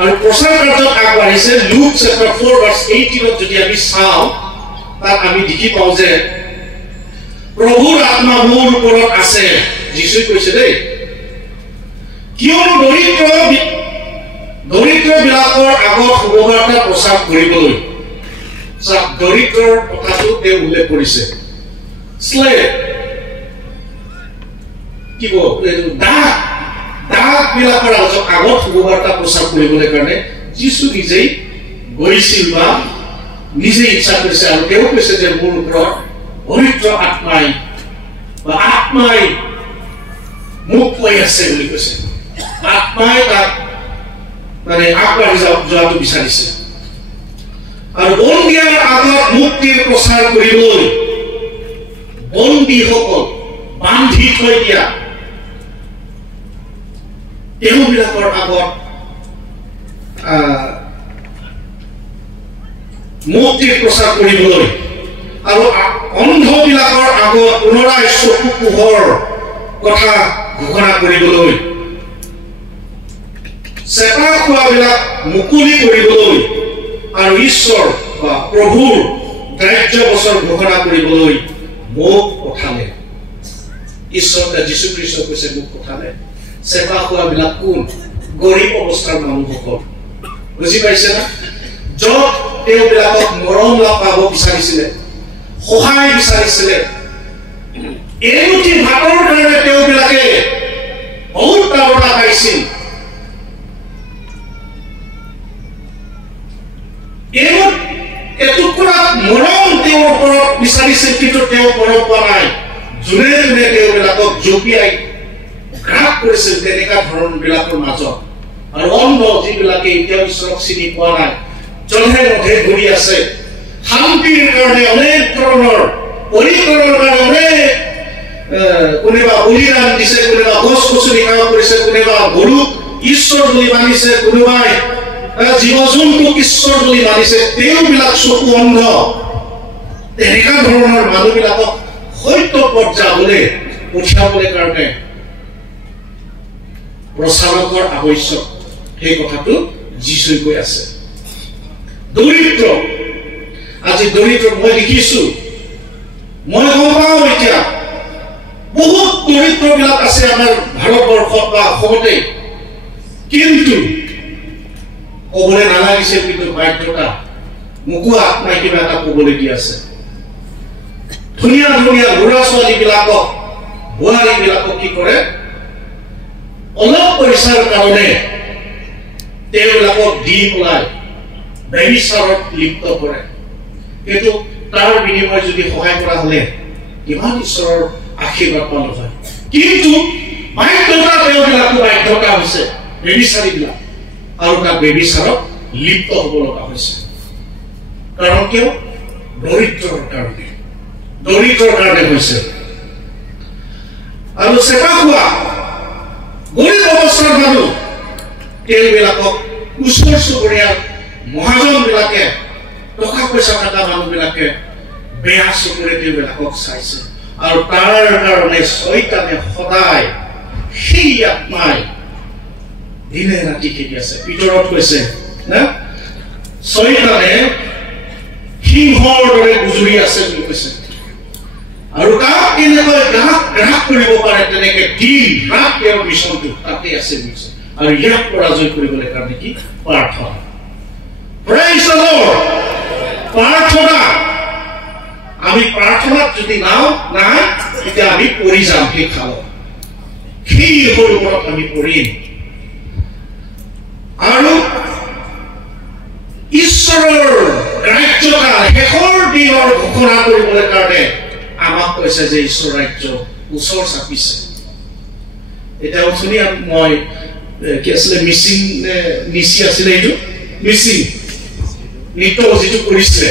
আৰু প্ৰচাৰ কাৰ্যত আগবাঢ়িছে লুক চেপ্টাৰ 4 ভাৰ্ছ 18 যদি আমি চাওঁ তাত আমি দেখি পাওঁ যে প্ৰভুৰ আত্মা মোৰ ওপৰত আছে যীশুৱে কৈছে দেই কিয়নো দৰিদ্ৰবিলাকৰ আগত শুভবাৰ্তা প্ৰচাৰ কৰিবলৈ দৰিদ্ৰৰ কথাটো তেওঁ উল্লেখ কৰিছে স্লেভ কি দাগ বিলাকৰ আগত শুভবাৰ্তা প্ৰচাৰ কৰিবলৈ কাৰণে যীশু নিজেই গৈছিল বা নিজেই ইচ্ছা কৰিছে আৰু তেওঁ কৈছে যে মোৰ ওপৰত দৰিদ্ৰ আত্মাই মোক কৈ আছে বুলি কৈছে আত্মাই তাক মানে আগবাঢ়ি যোৱাটো বিচাৰিছে আৰু বন্দীৰ আগত মুক্তিৰ প্ৰচাৰ কৰিবলৈ বন্দীসকল বান্ধি থৈ দিয়া তেওঁবিলাকৰ আগত মুক্তিৰ প্ৰচাৰ কৰিবলৈ আৰু অন্ধবিলাকৰ আগত পুনৰাই চকু পোহৰ কথা ঘোষণা কৰিবলৈ চেপা খোৱাবিলাক মুকলি কৰিবলৈ আৰু ঈশ্বৰ বা প্ৰভুৰ গ্ৰাহ্য বচন ঘোষণা কৰিবলৈ মোক পঠালে ঈশ্বৰ যীশু খ্ৰীষ্ট কৈছে মোক পঠালে চেপা খোৱাবিলাক কোন গৰীব অৱস্থাৰ মানুহসকল বুজি পাইছে না য'ত তেওঁবিলাকক মৰম লাভ পাব বিচাৰিছিলে সহায় বিচাৰিছিলে এমুঠি ভাতৰ কাৰণে তেওঁবিলাকে বহুত তাবতা পাইছিল এটুকুৰা মৰম তেওঁৰ ওপৰত বিচাৰিছিল কিন্তু তেওঁ মৰম পোৱা নাই যোনে যোনে তেওঁবিলাকক জপিয়াই ঘাট কৰিছিল তেনেকুৱা ধৰণবিলাকৰ মাজত আৰু অন্ধ যিবিলাকে এতিয়াও ঈশ্বৰক চিনি পোৱা নাই জধে মধে ঘূৰি আছে শান্তিৰ কাৰণে অনেক ধৰণৰ পৰিকৰণৰ কাৰণে অনেক কোনোবা বলিদান দিছে কোনোবা গছ গছনি সেৱা কৰিছে কোনোবা গৰুক ঈশ্বৰ বুলি মানিছে কোনোবাই জীৱ জন্তুক ঈশ্বৰ বুলি মানিছে তেওঁবিলাক চকু অন্ধ তেনেকুৱা ধৰণৰ মানুহবিলাকক সত্য পথ যাবলৈ পঠিয়াবলৈ কাৰণে প্ৰচাৰকৰ আৱশ্যক সেই কথাটো যীশুৱে কৈ আছে দৰিদ্ৰ আজি দৰিদ্ৰ মই দেখিছো মই গম পাওঁ এতিয়া বহুত দৰিদ্ৰবিলাক আছে আমাৰ ভাৰতবৰ্ষত বা অসমতে কিন্তু ক'বলৈ নালাগিছিল কিন্তু বাধ্যতা মোকো আত্মাই কিবা এটা ক'বলৈ দি আছে ধুনীয়া ধুনীয়া ল'ৰা ছোৱালীবিলাকক বোৱাৰীবিলাকক কি কৰে অলপ পইচাৰ কাৰণে তেওঁবিলাকক দি পেলাই ব্যভিচাৰত লিপ্ত কৰে কিন্তু তাৰ বিনিময় যদি সহায় কৰা হলে কিমান ঈশ্বৰৰ আশীৰ্বাদ পালো হয় কিন্তু বাধ্যতা তেওঁবিলাকো বাধ্যতা হৈছে বেবিচাৰীবিলাক আৰু তাক বেবিচাৰক লিপ্ত হ'ব লগা হৈছে কাৰণ কিয় দৰিদ্ৰৰ কাৰণে হৈছে আৰু চেপা খোৱা গৰীব অৱস্থাৰ মানুহ তেওঁবিলাকক ওচৰ চুবুৰীয়া মহাজনবিলাকে টকা পইচা থকা মানুহবিলাকে বেয়া চকুৰে তেওঁবিলাকক চাইছে আৰু তাৰ কাৰণে শয়তানে সদায় সেই আত্মাই দিনে ৰাতি খেদি আছে ভিতৰত কৈছে না শয়তানে সিংহৰ দৰে গুজৰি আছে বুলি কৈছে আৰু কাক কেনেকৈ গ্ৰাহক কৰিব পাৰে তেনেকে দিন ৰাত তেওঁৰ মিছনটো তাতে আছে বুলিছে আৰু ইয়াক পৰাজয় কৰিবলৈ কাৰণে কি প্ৰাৰ্থনা Praise the Lord প্ৰাৰ্থনা আমি প্ৰাৰ্থনাত যদি নাই তেতিয়া আমি পৰি যাম সেই খালত সেই সৰুবৰত আমি পৰিম আৰু ঈশ্বৰৰ ৰাজ্যকাল শেষৰ দিনৰ ঘোষণা কৰিবলৈ কাৰণে আমাক কৈছে যে ঈশ্বৰ ৰাজ্য ওচৰ চাপিছে এটা শুনি মই কি আছিলে মিচিং নিচি আছিলে এইটো মিচিং নৃত্য যিটো কৰিছিলে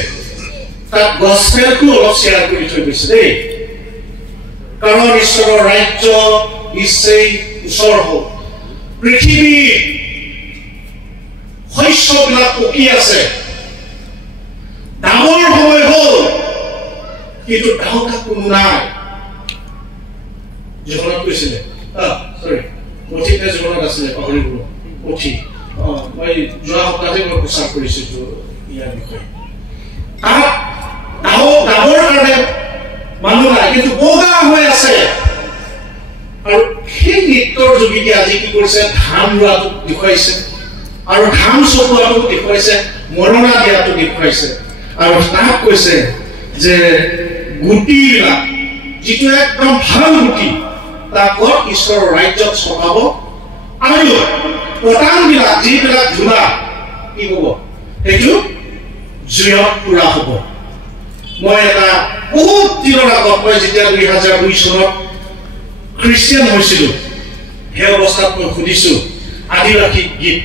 তাত গস্পেলটো অলপ শ্বেয়াৰ কৰি থৈ গৈছে দেই কাৰণ ঈশ্বৰৰ ৰাজ্য নিশ্চয় ওচৰ হ'ল পৃথিৱীৰ শস্যবিলাক পকি আছে ডাঙৰ সময় হ'ল কিন্তু ডাঙৰ কোনো নাই জীৱনত কৈছিলে সৰি মঠিতে জীৱনত আছিলে পাহৰিব মঠি মই যোৱা সপ্তাহতে মই প্ৰচাৰ কৰিছিলোঁ ইয়াৰ বিষয়ে ডাঙৰ কাৰণে মানুহ নাই কিন্তু বগা হৈ আছে আৰু সেই নৃত্যৰ যোগেদি আজি কি কৰিছে ধান ৰোৱাটো দেখুৱাইছে আৰু ধান চপোৱাটো দেখুৱাইছে মৰণা দিয়াটো দেখুৱাইছে আৰু তাক কৈছে যে গুটিবিলাক যিটো একদম ভাল গুটি তাক ঈশ্বৰৰ ৰাজ্যত চপাব আৰু পতানবিলাক যিবিলাক ধূলা কি হ'ব সেইটো জুইত পুৰা হ'ব মই এটা বহুত দিনৰ আগত মই যেতিয়া 2002 চনত খ্ৰীষ্টিয়ান হৈছিলোঁ সেই অৱস্থাত মই সুধিছোঁ আদিবাসী গীত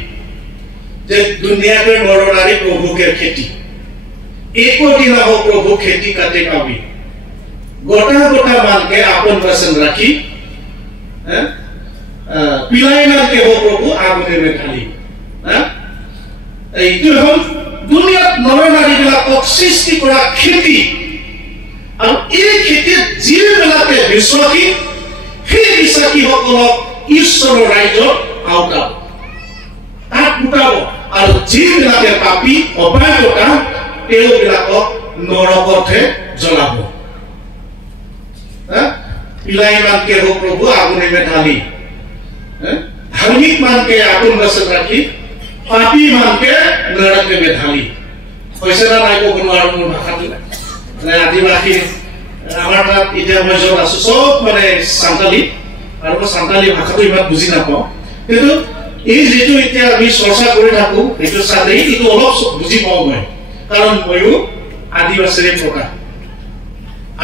যে দুনিয়াকে নৰনাৰী প্ৰভুকে খেতি एक दिन हो प्रभु खेती करते कभी गोटा गोटा मान के आपन वचन रखी पिलाई मान के हो प्रभु आगुने में ढाली এইটো হ'ল দুনিয়াত নৰনাৰীবিলাকক সৃষ্টি কৰা খেতি আৰু এই খেতিত যিবিলাকে বিশ্বাসী সেই বিশ্বাসীসকলক ঈশ্বৰৰ ৰাজ্যত আওতাব তাক গোটাব আৰু যিবিলাকে পাপী অবাধ্যতা তেওঁবিলাকক নৰকতহে জ্বলাব পিলাই মানকে हो प्रभु आगुने में ढाली धार्मिक मान के आपन वचन राखी पापी मान के नरक में ढाली কৈছে না নাই কব নোৱাৰো মোৰ ভাষাটো আদিবাসী আমাৰ তাত এতিয়া মই যত আছো সব মানে সান্তালী আৰু মই সান্তালী ভাষাটো ইমান বুজি নাপাওঁ কিন্তু এই যেটো এতিয়া আমি চৰ্চা কৰি থাকো এইটো সাথে এইটো অলপ বুজি পাওঁ মই কাৰণ ময়ো আদিবাসীৰে প্ৰকাশ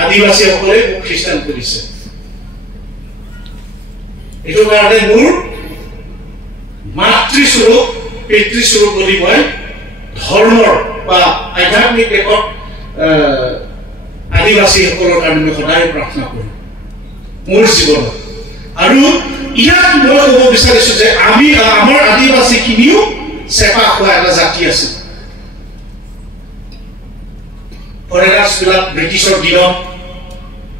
আদিবাসীসকলে মোক খ্ৰীষ্টান কৰিছে এইটো কাৰণে মোৰ মাতৃস্বৰূপ পিতৃস্বৰূপ বুলি মই ধৰ্মৰ বা আধ্যাত্মিক দিশত আদিবাসীসকলৰ কাৰণে মই সদায় প্ৰাৰ্থনা কৰোঁ মোৰ জীৱনত আৰু ইয়াত মই ক'ব বিচাৰিছোঁ যে আমি আমাৰ আদিবাসীখিনিও চেপা খোৱা এটা জাতি আছে ফৰেনাৰ্ছবিলাক ব্ৰিটিছৰ দিনত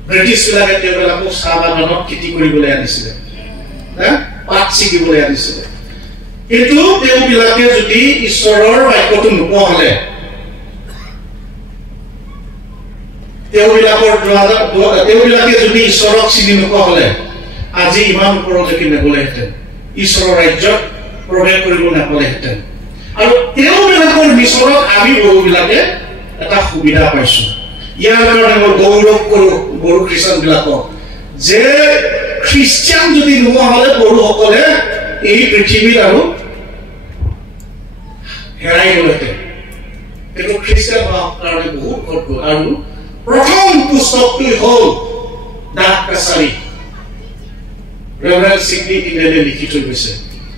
ব্ৰিটিছবিলাকে তেওঁবিলাকক চাহ বাগানত খেতি কৰিবলৈ আনিছিলে পাত ছিঙিবলৈ আনিছিলে কিন্তু তেওঁবিলাকে যদি ঈশ্বৰৰ বাক্যটো নোপোৱা হ'লে তেওঁবিলাকে যদি ঈশ্বৰক চিনি নোপোৱা হ'লে আজি ইমান ওপৰলৈকে নগ'লেহেঁতেন ঈশ্বৰৰ ৰাজ্যত প্ৰৱেশ কৰিব নাপালেহেঁতেন আৰু তেওঁবিলাকৰ মিছনত আমি বহুবিলাকে এটা সুবিধা পাইছো ইয়াৰ কাৰণে মই গৌৰৱ কৰোঁ বড়ো খ্ৰীষ্টানবিলাকক যে খ্ৰীষ্টিয়ান যদি নোহোৱা হ'লে বড়োসকলে এই পৃথিৱীত আৰু হেৰাই গ'লহেঁতেন কিন্তু খ্ৰীষ্টিয়ান হোৱাৰ কাৰণে বহুত ঘট গ'ল আৰু প্ৰথম পুস্তকটো হ'ল ডাক কাছাৰী ৰেভাৰেণ্ড চিডনি ইণ্ডেলে লিখি থৈ গৈছে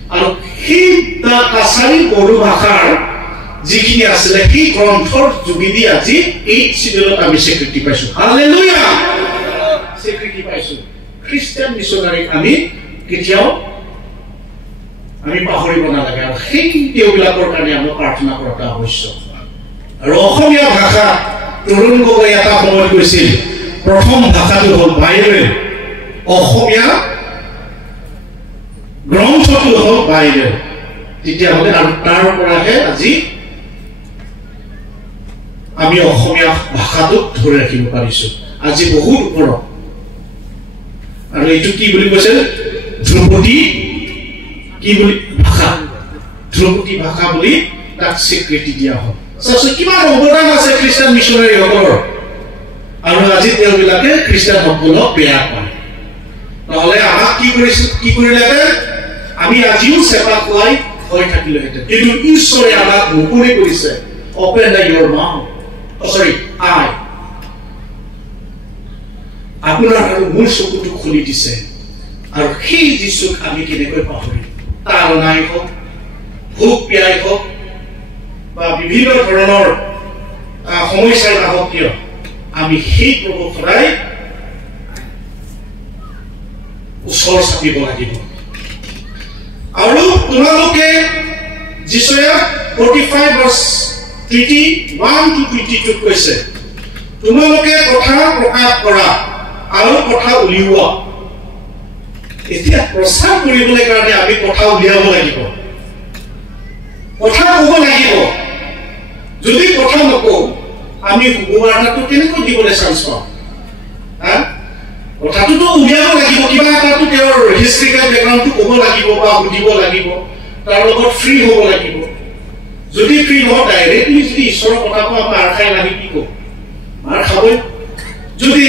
আৰু সেই কাছাৰী বড়ো ভাষাৰ যিখিনি আছিলে সেই গ্ৰন্থৰ যোগেদি আজি এই চিডিউলত আমি স্বীকৃতি পাইছো হালেলুয়া স্বীকৃতি পাইছো খ্ৰীষ্টিয়ান মিছনাৰীক আমি কেতিয়াও আমি পাহৰিব নালাগে আৰু সেই তেওঁবিলাকৰ কাৰণে আমি প্ৰাৰ্থনা কৰাটো আৱশ্যক আৰু অসমীয়া ভাষা তৰুণ গগৈ এটা সময়ত কৈছিল প্ৰথম ভাষাটো হ'ল বাইবেল অসমীয়া গ্ৰন্থটো হ'ল বাইবেল তেতিয়াহ'লে আৰু তাৰ পৰাহে আজি আমি অসমীয়া ভাষাটোক ধৰি ৰাখিব পাৰিছো আজি বহুত ওপৰত আৰু এইটো কি বুলি কৈছে ধ্ৰুপদী কি বুলি ভাষা ধ্ৰুপদী ভাষা বুলি তাক স্বীকৃতি দিয়া হ'ল কিমান অৱদান আছে খ্ৰীষ্টান মিছনাৰীসকলৰ আৰু আজি তেওঁবিলাকে খ্ৰীষ্টান সকলক বেয়া পায় নহ'লে আমাক কি কৰিলেহে আমি আজিও চেপা খুৱাই হৈ থাকিলোহেঁতেন কিন্তু ঈশ্বৰে আমাক মুকলি কৰিছে open your mouth আই আপোনাৰ আৰু মোৰ চকুটো খুলি দিছে আৰু সেই যিচুক আমি কেনেকৈ পাহৰিম তাৰ নাই হওক ভোক পিয়াই হওক বা বিভিন্ন ধৰণৰ সমস্যাই নাহক কিয় আমি সেই প্ৰভু সদায় ওচৰ চাপিব লাগিব আৰু তোমালোকে যিচয়া 45 verse 21 to 22 কৈছে তোমালোকে কথা প্ৰকাশ কৰা আৰু কথা উলিওৱা এতিয়া প্ৰচাৰ কৰিবলৈ কাৰণে আমি কথা উলিয়াব লাগিব কথা ক'ব লাগিব যদি কথা নকওঁ আমি সুবাৰ্তাটো কেনেকৈ দিবলৈ চান্স পাম কথাটোতো উলিয়াব লাগিব কিবা এটাতো তেওঁৰ হিষ্ট্ৰিকেল বেকগ্ৰাউণ্ডটো ক'ব লাগিব বা সুধিব লাগিব তাৰ লগত ফ্ৰী হ'ব লাগিব যদি ফ্ৰী নহয় ডাইৰেক্টলি যদি ঈশ্বৰৰ কথা কোৱা মাৰ খাই লাগি কি ক'ব মাৰ খাবই যদি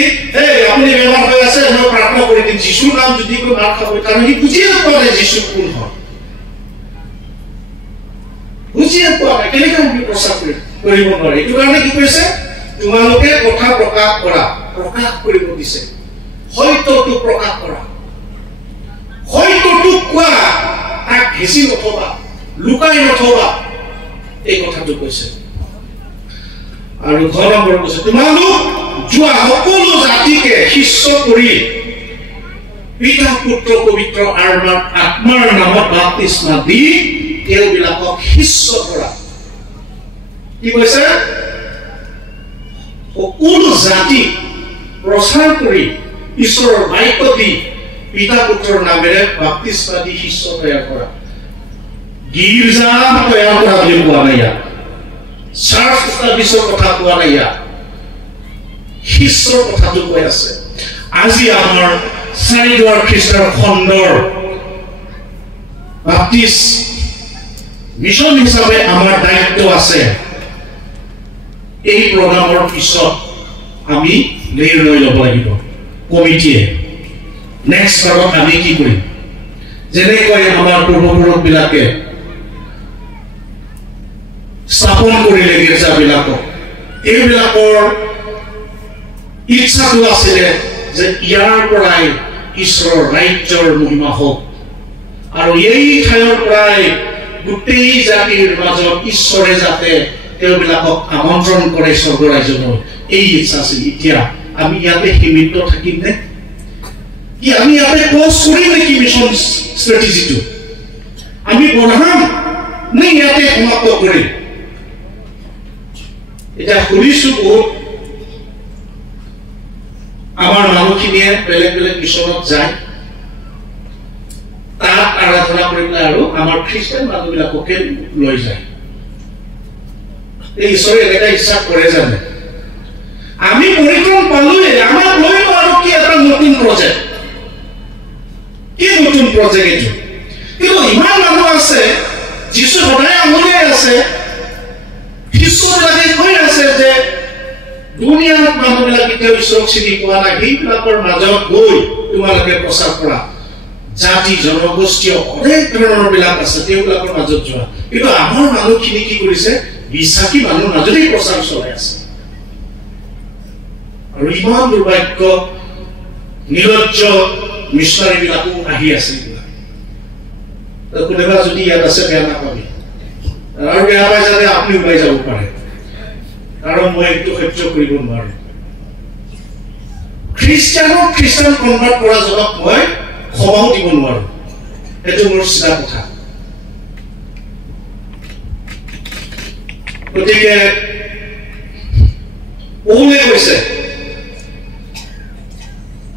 আপুনি বেমাৰ হৈ আছে মই প্ৰাৰ্থনা কৰি দিম যীশুৰ নাম যদি কৈ মাৰ খাবই কাৰণ সি বুজিয়ে পোৱা নাই যীশু কোন হয় বুজিয়ে পোৱা নাই কেনেকৈ আমি প্ৰচাৰ কৰিব নোৱাৰে এইটো কাৰণে কি কৈছে তোমালোকে কথা প্ৰকাশ কৰা প্ৰকাশ কৰিব দিছে হয়তোটো প্ৰকাশ কৰা হয়তোটো কোৱা তাক ঘেঁচি নথবা লুকাই নথবা এই কথাটো কৈছে আৰু ঘৰ নম্বৰ কৈছে তোমালোক যোৱা সকলো জাতিকে শিষ্য কৰি পিতা পুত্ৰ পবিত্ৰ আত্মাৰ নামত বাপ্তিস্মা দি তেওঁবিলাকক শিষ্য কৰা কি কৈছে সকলো জাতি প্ৰচাৰ কৰি ঈশ্বৰৰ বাক্য দি পিতা পুত্ৰৰ নামেৰে বাপ্তিস্মা দি শিষ্য তৈয়াৰ কৰা গীৰ্জা তৈয়াৰ কৰা বুলি কোৱা নাই ইয়াত চাৰ্চ এষ্টাব্লিছৰ কথা কোৱা নাই ইয়াত শিষ্যৰ কথাটো কৈ আছে আজি আমাৰ চাৰিদুৱাৰ খ্ৰীষ্টান খণ্ডৰ বাপ্তিস্ম মিছন হিচাপে আমাৰ দায়িত্ব আছে এই প্ৰগ্ৰামৰ পিছত আমি নিৰ্ণয় ল'ব লাগিব কমিটিয়ে নেক্সট বাৰত আমি কি কৰিম যেনেকৈ আমাৰ পূৰ্বপুৰুষবিলাকে স্থাপন কৰিলে গীৰ্জাবিলাকক এইবিলাকৰ ইচ্ছাটো আছিলে যে ইয়াৰ পৰাই ঈশ্বৰৰ ৰাজ্যৰ মহিমা হওক আৰু এই ঠাইৰ পৰাই গোটেই জাতিৰ মাজত ঈশ্বৰে যাতে তেওঁবিলাকক আমন্ত্ৰণ কৰে স্বৰ্গ ৰাজ্যলৈ এই ইচ্ছা আছিল এতিয়া আমি ইয়াতে সীমিত থাকিম নে কি আমি ইয়াতে ক্লজ কৰিম নেকি মিছন ষ্ট্ৰেটেজিটো আমি বঢ়াম নে ইয়াতে সমাপ্ত কৰিম এতিয়া শুনিছো বহুত আমাৰ মানুহখিনিয়ে বেলেগ বেলেগ মিছনত যায় তাক আৰাধনা কৰি পেলাই আৰু আমাৰ খ্ৰীষ্টান মানুহবিলাককে লৈ যায় এই ঈশ্বৰে এনেকুৱা ইচ্ছা কৰে জানে আমি পৰিক্ৰম পালোৱে আমাক লৈ আৰু কি এটা নতুন প্ৰজেক্ট কি নতুন প্ৰজেক্ট এইটো কিন্তু ইমান মানুহ আছে যিছু সদায় আমোলিয়াই আছে শিষ্যবিলাকে কৈ আছে যে দুনিয়াৰ মানুহবিলাকে তেওঁ ঈশ্বৰক চিনি পোৱা নাই সেইবিলাকৰ মাজত গৈ তোমালোকে প্ৰচাৰ কৰা জাতি জনগোষ্ঠী অনেক ধৰণৰ বিলাক আছে তেওঁবিলাকৰ মাজত যোৱা কিন্তু আমাৰ মানুহখিনি কি কৰিছে বিশ্বাসী মানুহ মাজতেই প্ৰচাৰ চলাই আছে আৰু ইমান দুৰ্ভাগ্য নিৰজ্জ মিছনাৰীবিলাকো আহি আছে কোনোবা যদি ইয়াত আছে বেয়া নাপাবি আৰু বেয়া পাই যাতে আপুনি ওলাই যাব পাৰে কাৰণ মই এইটো সহ্য কৰিব নোৱাৰো খ্ৰীষ্টান কনভাৰ্ট কৰা জনক মই ক্ষমাও দিব নোৱাৰো এইটো মোৰ চিধা কথা গতিকে পৌলে কৈছে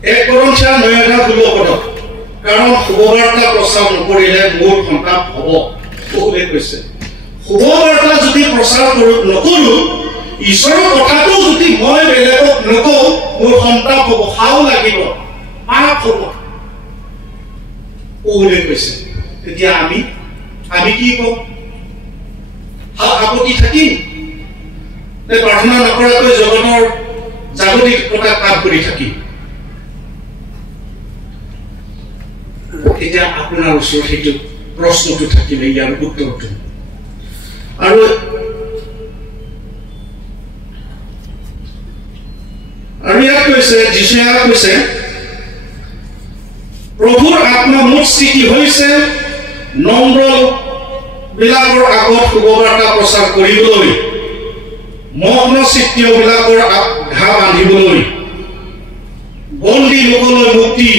1 Corinthians 9:16 কাৰণ শুভবাৰ্তা প্ৰচাৰ নকৰিলে মোৰ সন্তাপ হ'ব পৌলে কৈছে শুভবাৰ্তা যদি প্ৰচাৰ নকৰো ঈশ্বৰৰ কথাটো যদি মই বেলেগক নকওঁ মোৰ সন্তাপ হ'ব খাও লাগিব পাপ হ'ব পৌলে কৈছে তেতিয়া আমি কি কম আপত্তি থাকিম প্ৰাৰ্থনা নকৰাকৈ জগতৰ জাগতিকতা কাম কৰি থাকিম এতিয়া আপোনাৰ ওচৰত সেইটো প্ৰশ্নটো থাকিলে ইয়াৰ উত্তৰটো আৰু ইয়াত কৈছে যিশুৱে কৈছে প্ৰভুৰ আত্মা মোৰ স্থিতি হৈছে নম্ৰ বিলাকৰ আগত শুভবাৰ্তা প্ৰচাৰ কৰিবলৈ মগ্ন চিত্তীয়বিলাকৰ ঘা বান্ধিবলৈ বন্দী লোকলৈ মুক্তি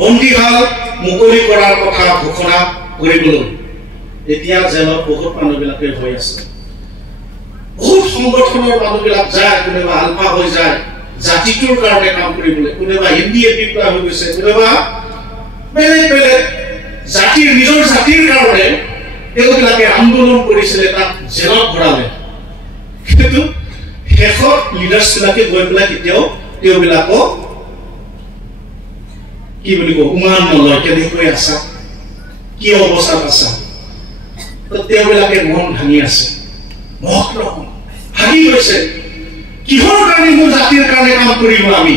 বন্দীশাল মুকলি কৰাৰ কথা ঘোষণা কৰিবলৈ এতিয়া জেলত বহুত মানুহবিলাকে হৈ আছে বহুত সংগঠনৰ মানুহবিলাক যায় কোনোবা আলফা হৈ যায় জাতিটোৰ কাৰণে কাম কৰিবলৈ কোনোবা হিন্দী এপিপা হৈ গৈছে কোনোবা বেলেগ বেলেগ নিজৰ জাতিৰ কাৰণে তেওঁলোকে আন্দোলন কৰিছিলে তাক জেলত ভৰালে কিন্তু শেষত লিডাৰ্ছবিলাকে গৈ পেলাই কেতিয়াও তেওঁবিলাকক কি বুলি কয় উমান নলয় কেনেকৈ আছা কি অৱস্থাত আছা তেওঁবিলাকে মন ভাঙি আছে ভাঙি গৈছে কিহৰ কাৰণে মোৰ জাতিৰ কাৰণে কাম কৰিব আমি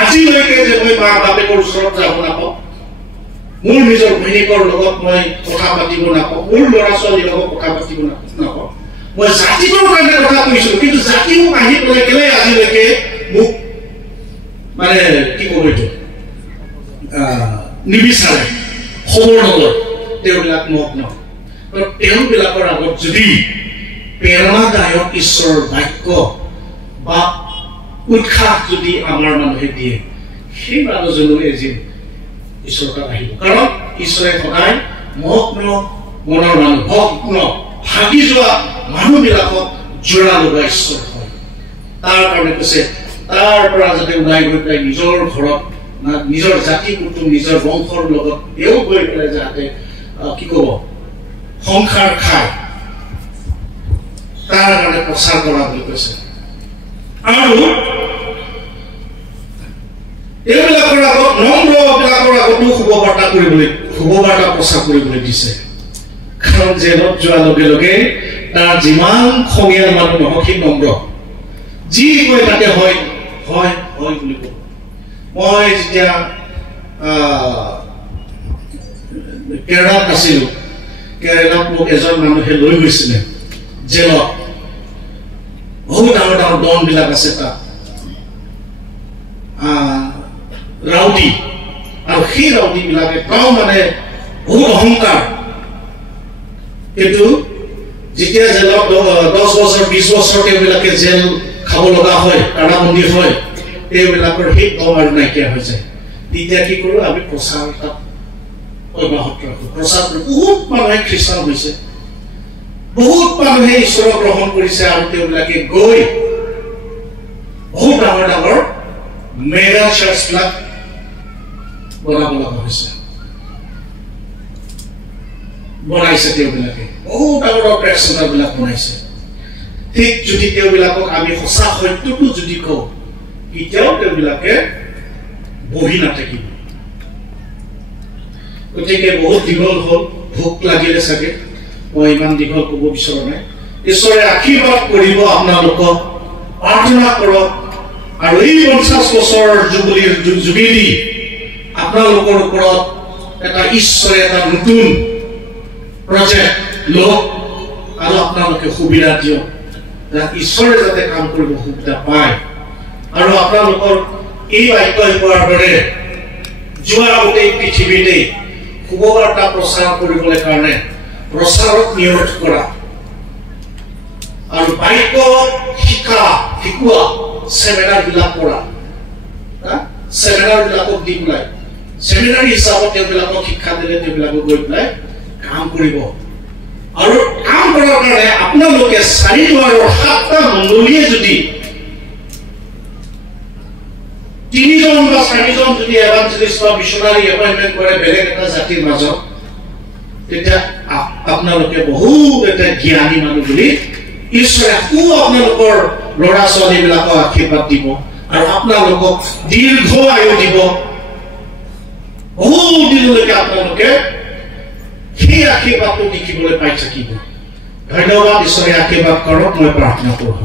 আজিলৈকে যে মই মা বাপেকৰ ওচৰত যাব নাপাওঁ মোৰ নিজৰ ভৈনীকৰ লগত মই কথা পাতিব নাপাওঁ মোৰ ল'ৰা ছোৱালীৰ লগত কথা পাতিব নাপাওঁ মই জাতিটোৰ কাৰণে কথা কৈছো কিন্তু জাতি মোক আহি পেলাই কেলে আজিলৈকে মোক মানে কি ক'ব এইটো নিবিচাৰে খবৰ নলয় তেওঁবিলাক মগ্ন তেওঁবিলাকৰ আগত যদি প্ৰেৰণাদায়ক ঈশ্বৰৰ বাক্য বা উৎসাহ যদি আমাৰ মানুহে দিয়ে সেই মানুহজনলৈ এদিন ঈশ্বৰ তাত আহিব কাৰণ ঈশ্বৰে সদায় মগ্ন মনৰ মানুহ ভগ্ন ভাগি যোৱা মানুহবিলাকক জোৰা লগা ঈশ্বৰ হয় তাৰ কাৰণে কৈছে তাৰ পৰা যাতে ওলাই গৈ পেলাই নিজৰ ঘৰত নিজৰ জাতি কুটুম নিজৰ বংশৰ লগত তেওঁ গৈ পেলাই যাতে কি ক'ব সংসাৰ খায় তাৰ কাৰণে প্ৰচাৰ কৰা বুলি কৈছে আৰু এইবিলাকৰ আগত নম্ৰবিলাকৰ আগতো শুভবাৰ্তা প্ৰচাৰ কৰিবলৈ দিছে কাৰণ জেলত যোৱাৰ লগে লগে তাৰ যিমান খঙীয়াল মানুহ নহওক সি নম্ৰ যি কয় তাকে হয় হয় হয় বুলি কব মই যেতিয়া কেৰালাত আছিলো কেৰালাত মোক এজন মানুহে লৈ গৈছিলে জেলত বহুত ডাঙৰ ডাঙৰ ডনবিলাক আছে তাত ৰাউডি আৰু সেই ৰাউডিবিলাকে তেওঁ মানে বহুত অহংকাৰ কিন্তু যেতিয়া জেলত 10 বছৰ 20 বছৰ তেওঁবিলাকে জেল খাব লগা হয় কাৰাবন্দী হয় তেওঁবিলাকৰ সেই দম আৰু নাইকিয়া হৈ যায় তেতিয়া কি কৰোঁ আমি প্ৰচাৰ তাত অব্যাহত ৰাখোঁ প্ৰচাৰ বহুত মানুহে খ্ৰীষ্টান হৈছে বহুত মানুহে ঈশ্বৰক গ্ৰহণ কৰিছে আৰু তেওঁবিলাকে গৈ বহুত ডাঙৰ ডাঙৰ মেগা চাৰ্চবিলাক বনাব লগা হৈছে বনাইছে তেওঁবিলাকে বহুত ডাঙৰ প্ৰেছ চেণ্টাৰবিলাক বনাইছে ঠিক যদি তেওঁবিলাকক আমি সঁচা সত্যটো যদি কওঁ কেতিয়াও তেওঁবিলাকে বহি নাথাকিব গতিকে বহুত দীঘল হ'ল ভোক লাগিলে চাগে মই ইমান দীঘল ক'ব বিচৰা নাই ঈশ্বৰে আশীৰ্বাদ কৰিব আপোনালোকক প্ৰাৰ্থনা কৰক আৰু এই 50 বছৰ জুবিলিৰ যোগেদি আপোনালোকৰ ওপৰত এটা ঈশ্বৰে এটা নতুন প্ৰজেক্ট লওক আৰু আপোনালোকে সুবিধা দিয়ক ঈশ্বৰে যাতে কাম কৰিব সুবিধা পায় আৰু আপোনালোকৰ এই বাক্য হোৱাৰ দৰে যোৱা গোটেই পৃথিৱীতে শুভবাৰ্তা প্ৰচাৰ কৰিবলৈ কাৰণে প্ৰচাৰত নিয়োগ কৰা আৰু বাক্য শিকোৱা সেমিনাৰ বিলাক কৰা সেমিনাৰ বিলাকক দি পেলাই সেমিনাৰ হিচাপত তেওঁবিলাকক শিক্ষা দিলে তেওঁবিলাকক গৈ পেলাই কাম কৰিব আৰু কাম কৰাৰ কাৰণে আপোনালোকে 4 আৰু 7টা মণ্ডলীয়ে যদি 3 জন বা 4 জন যদি এভাঞ্জেলিষ্ট বা মিশনাৰী এপইন্টমেন্ট কৰে বেলেগ এটা জাতিৰ মাজত তেতিয়া আপোনালোকে বহুত এটা জ্ঞানী মানুহ বুলি ঈশ্বৰে আপোনালোকৰ ল'ৰা ছোৱালীবিলাকক আশীৰ্বাদ দিব আৰু আপোনালোকক দীৰ্ঘ আয়ু দিব বহুত দিনলৈকে আপোনালোকে সেই আশীৰ্বাদটো দেখিবলৈ পাই থাকিব ধন্যবাদ ঈশ্বৰে আশীৰ্বাদ কৰক মই প্ৰাৰ্থনা কৰোঁ